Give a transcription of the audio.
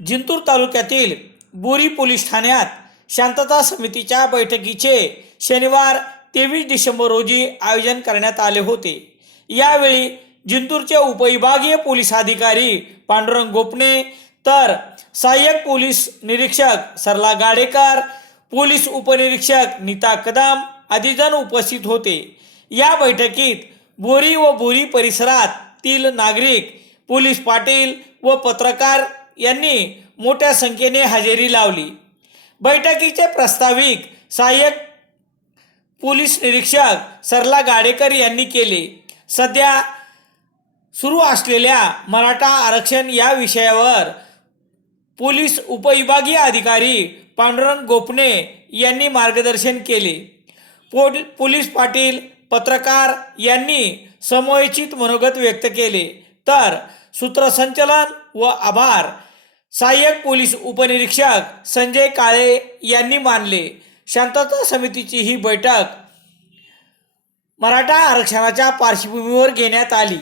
जिंतूर तालुक्यातील बोरी पोलीस ठाण्यात शांतता समितीच्या बैठकीचे शनिवार तेवीस डिसेंबर रोजी आयोजन करण्यात आले होते. यावेळी जिंतूरचे उपविभागीय पोलीस अधिकारी पांडुरंग गोपणे तर सहाय्यक पोलीस निरीक्षक सरला गाडेकर पोलीस उपनिरीक्षक नीता कदम आदीजण उपस्थित होते. या बैठकीत बोरी व बोरी परिसरातील नागरिक पोलीस पाटील व पत्रकार यांनी मोठ्या संख्येने हजेरी लावली. बैठकीचे प्रस्ताविक सहाय्यक पोलीस निरीक्षक सरला गाडेकर यांनी केले. सध्या सुरू असलेल्या मराठा आरक्षण या विषयावर पोलीस उपविभागीय अधिकारी पांडुरंग गोपणे यांनी मार्गदर्शन केले. पोल पोलीस पाटील पत्रकार यांनी समयोचित मनोगत व्यक्त केले. तर सूत्रसंचलन व आभार. सहाय्यक पोलीस उपनिरीक्षक संजय काळे यांनी मानले. शांतता समितीची ही बैठक मराठा आरक्षणाच्या पार्श्वभूमीवर घेण्यात आली.